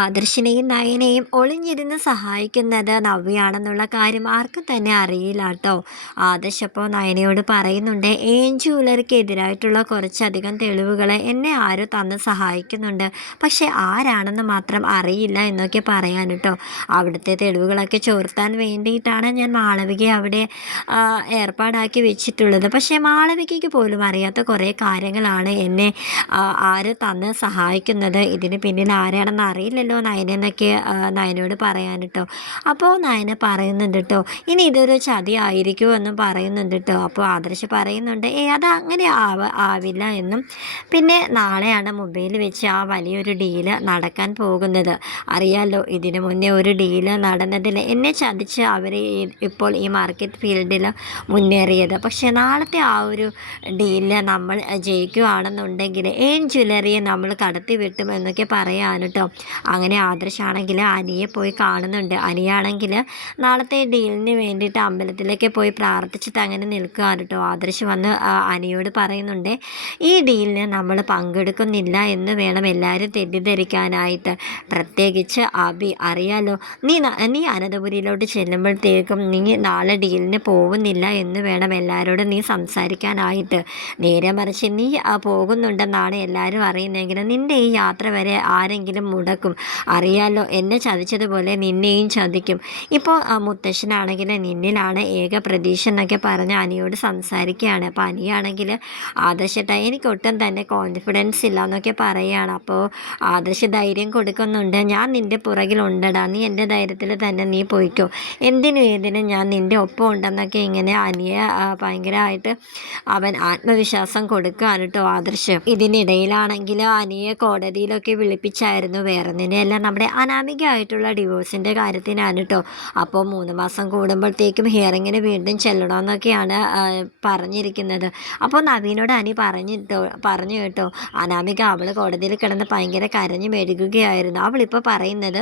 ആദർശിനെയും നയനെയും ഒളിഞ്ഞിരുന്ന് സഹായിക്കുന്നത് നവ്യയാണെന്നുള്ള കാര്യം ആർക്കും തന്നെ അറിയില്ല കേട്ടോ. ആദർശ് അപ്പോൾ നയനയോട് പറയുന്നുണ്ട്, ജ്വല്ലറിക്ക് എതിരായിട്ടുള്ള കുറച്ചധികം തെളിവുകൾ എന്നെ ആരോ തന്ന് സഹായിക്കുന്നുണ്ട്, പക്ഷെ ആരാണെന്ന് മാത്രം അറിയില്ല എന്നൊക്കെ പറയാൻ കേട്ടോ. അവിടുത്തെ തെളിവുകളൊക്കെ ചോർത്താൻ വേണ്ടിയിട്ടാണ് ഞാൻ മാളവികയെ അവിടെ ഏർപ്പാടാക്കി വെച്ചിട്ടുള്ളത്. പക്ഷേ മാളവികയ്ക്ക് പോലും അറിയാത്ത കുറേ കാര്യങ്ങളാണ് എന്നെ ആര് തന്ന് സഹായിക്കുന്നത്. ഇതിന് പിന്നിൽ ആരാണെന്ന് അറിയില്ലല്ലോ നയനെന്നൊക്കെ നയനോട് പറയാൻ കേട്ടോ. അപ്പോൾ നയന പറയുന്നുണ്ട് കേട്ടോ, ഇനി ഇതൊരു ചതി ആയിരിക്കുമോ എന്നും പറയുന്നുണ്ട് കേട്ടോ. അപ്പോൾ ആദർശ് പറയുന്നുണ്ട്, അത് അങ്ങനെ ആവില്ല എന്നും. പിന്നെ നാളെയാണ് മൊബൈൽ വെച്ച് ആ വലിയൊരു ഡീല് നടക്കാൻ പോകുന്നത്. അറിയാമല്ലോ, ഇതിനു മുന്നേ ഒരു ഡീല് നടന്നതിൽ എന്നെ ചതിച്ച് അവർ ഇപ്പോൾ ഈ മാർക്കറ്റ് ഫീൽഡിൽ മുന്നേറിയത്. പക്ഷേ നാളത്തെ ആ ഒരു ഡീലിൽ നമ്മൾ ജയിക്കുകയാണെന്നുണ്ടെങ്കിൽ ജ്വല്ലറിയെ നമ്മൾ കടത്തി വിട്ടും എന്നൊക്കെ പറയാൻ കേട്ടോ. അങ്ങനെ ആദർശാണെങ്കിൽ അനിയെ പോയി കാണുന്നുണ്ട്. അനിയാണെങ്കിൽ നാളത്തെ ഡീലിന് വേണ്ടിയിട്ട് അമ്പലത്തിലേക്ക് പോയി പ്രാർത്ഥിച്ചിട്ട് അങ്ങനെ നിൽക്കുകയാണ് കേട്ടോ. ആദർശ് വന്ന് അനിയോട് പറയുന്നുണ്ട്, ഈ ഡീലിന് നമ്മൾ പങ്കെടുക്കുന്നില്ല എന്ന് വേണം എല്ലാവരും തെറ്റിദ്ധരിക്കാനായിട്ട്. പ്രത്യേകിച്ച് അബി. അറിയാലോ, നീ അനന്തപുരിയിലോട്ട് ചെല്ലുമ്പോഴത്തേക്കും നീ നാളെ ഡീലിന് പോകുന്നില്ല എന്ന് വേണം എല്ലാവരോടും നീ സംസാരിക്കാനായിട്ട്. നേരെ മറിച്ച് നീ പോകുന്നുണ്ടെന്നാണ് എല്ലാവരും അറിയുന്നതെങ്കിൽ നിൻ്റെ ഈ യാത്ര വരെ ആരെങ്കിലും മുടക്കും. അറിയാലോ, എന്നെ ചതിച്ചതുപോലെ നിന്നെയും ചതിക്കും. ഇപ്പോൾ മുത്തശ്ശനാണെങ്കിൽ നിന്നിലാണ് ഏക പ്രതീക്ഷ എന്നൊക്കെ പറഞ്ഞ് അനിയോട് സംസാരിക്കുകയാണ്. അപ്പോൾ അനിയാണെങ്കിൽ ആദർശട്ട എനിക്ക് ഒട്ടും തന്നെ കോൺഫിഡൻസ് ഇല്ല എന്നൊക്കെ പറയുകയാണ്. അപ്പോൾ ആദർശ് ധൈര്യം കൊടുക്കുന്നുണ്ട്, ഞാൻ നിൻ്റെ പുറകിലുണ്ടടാ, നീ എൻ്റെ ധൈര്യത്തിൽ തന്നെ നീ പോയിക്കോ, എന്തിനും ഏതിനും ഞാൻ നിൻ്റെ ഒപ്പം ഉണ്ടെന്നൊക്കെ ഇങ്ങനെ അനിയെ ഭയങ്കരമായിട്ട് അവൻ ആത്മവിശ്വാസം കൊടുക്കുകയാണ് കേട്ടോ ആദർശ്. ഇതിനിടയിലാണെങ്കിൽ അനിയെ കോടതിയിലൊക്കെ വിളിപ്പിച്ചായിരുന്നു. വേറെ നിന്നെയല്ല, നമ്മുടെ അനാമികയായിട്ടുള്ള ഡിവോഴ്സിൻ്റെ കാര്യത്തിനാണ് കേട്ടോ. അപ്പോൾ 3 മാസം കൂടുമ്പോഴത്തേക്കും ഹിയറിങ്ങിന് വീണ്ടും ചെല്ലണമെന്നൊക്കെയാണ് പറഞ്ഞിരിക്കുന്നത്. അപ്പോൾ നവീനോട് അനി പറഞ്ഞു കേട്ടോ, അനാമിക അവൾ കോടതിയിൽ കിടന്ന് ഭയങ്കര കരഞ്ഞു മെഴുകുകയായിരുന്നു. അവളിപ്പോൾ പറയുന്നത്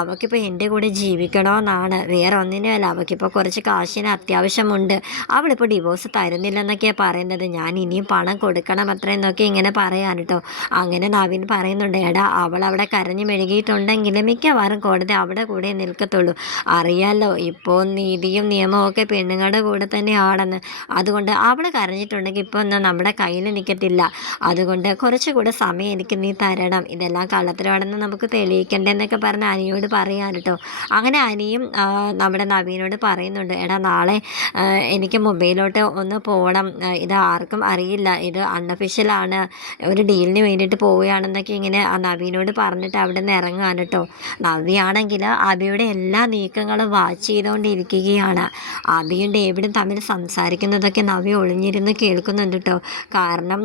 അവൾക്കിപ്പോൾ എൻ്റെ കൂടെ ജീവിക്കണമെന്നാണ്, വേറെ ഒന്നിനുമല്ല. അവൾക്കിപ്പോൾ കുറച്ച് കാശിന് അത്യാവശ്യമുണ്ട്, അവളിപ്പോൾ ഡിവോഴ്സ് തരുന്നില്ലെന്നൊക്കെയാണ് പറയുന്നത്. ഞാൻ ഇനിയും പണം കൊടുക്കണം അത്രയെന്നൊക്കെ ഇങ്ങനെ പറയാൻ കേട്ടോ. അങ്ങനെ നവീൻ പറയുന്നുണ്ട്, എടാ അവൾ അവിടെ കരഞ്ഞു മെഴുകിയിട്ടുണ്ടെങ്കിൽ മിക്കവാറും കോടതി അവിടെ കൂടെ നിൽക്കത്തുള്ളൂ. അറിയാമല്ലോ, ഇപ്പോൾ നീതിയും നിയമവും ഒക്കെ പെണ്ണുങ്ങളുടെ കൂടെ തന്നെയാണെന്ന്. അതുകൊണ്ട് അവൾ കരഞ്ഞിട്ടുണ്ടെങ്കിൽ ഇപ്പോൾ ഒന്നും നമ്മുടെ കയ്യിൽ നിൽക്കത്തില്ല. അതുകൊണ്ട് കുറച്ചുകൂടെ സമയം എനിക്ക് നീ തരണം, ഇതെല്ലാം കള്ളത്തരമാണെന്ന് നമുക്ക് തെളിയിക്കണ്ടെന്നൊക്കെ പറഞ്ഞ് അനിയോട് പറയാൻ കേട്ടോ. അങ്ങനെ അനിയും നമ്മുടെ നവീനോട് പറയുന്നുണ്ട്, എടാ നാളെ എനിക്ക് മൊബൈലോട്ട് ഒന്ന് പോകണം, ഇത് ആർക്കും അറിയില്ല, ഇത് അൺഒഫീഷ്യലാണ്, ഒരു ഡീലിന് വേണ്ടിയിട്ട് പോവുകയാണെന്നൊക്കെ ഇങ്ങനെ നവീനോട് പറഞ്ഞിട്ട് അവിടെ നിന്ന് ഇറങ്ങാൻ കേട്ടോ. നവ്യാണെങ്കിൽ അബിയുടെ എല്ലാ നീക്കങ്ങളും വാച്ച് ചെയ്തുകൊണ്ടിരിക്കുകയാണ്. അബിയും ഡേവിഡും തമ്മിൽ സംസാരിക്കുന്നതൊക്കെ നവ്യ ഒളിഞ്ഞിരുന്ന് കേൾക്കുന്നുണ്ട് കേട്ടോ. കാരണം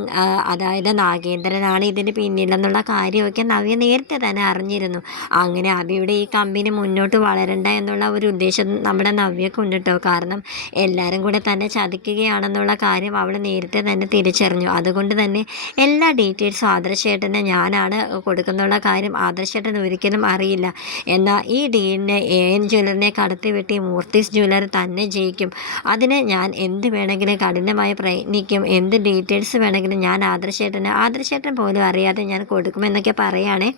അതായത് നാഗേന്ദ്രനാണ് ഇതിന് പിന്നിലെന്നുള്ള കാര്യമൊക്കെ നവ്യ നേരത്തെ തന്നെ അറിഞ്ഞിരുന്നു. അങ്ങനെ അബിയുടെ ഈ കമ്പനി മുന്നോട്ട് വളരണ്ട എന്നുള്ള ഒരു ഉദ്ദേശം നമ്മുടെ നവ്യക്കുണ്ട് കേട്ടോ. കാരണം എല്ലാവരും കൂടെ തന്നെ ചതിക്കുകയാണെന്നുള്ള കാര്യം അവൾ നേരത്തെ തന്നെ തിരിച്ചറിഞ്ഞു. അതുകൊണ്ട് തന്നെ എല്ലാ ഡീറ്റെയിൽസും ആദർശേട്ടന് ഞാനാണ് കൊടുക്കുന്നുള്ള കാര്യം ആദർശേട്ടൻ ഒരിക്കലും അറിയില്ല. എന്നാൽ ഈ ഡീലിനെ ജ്വല്ലറിനെ കടത്തിവെട്ടി മൂർത്തീസ് ജ്വല്ലറി തന്നെ ജയിക്കും. അതിന് ഞാൻ എന്ത് വേണമെങ്കിലും കഠിനമായി പ്രയത്നിക്കും, എന്ത് ഡീറ്റെയിൽസ് വേണമെങ്കിലും ഞാൻ ആദർശേട്ടൻ പോലും അറിയാതെ ഞാൻ കൊടുക്കുമെന്നൊക്കെ പറയുകയാണേ.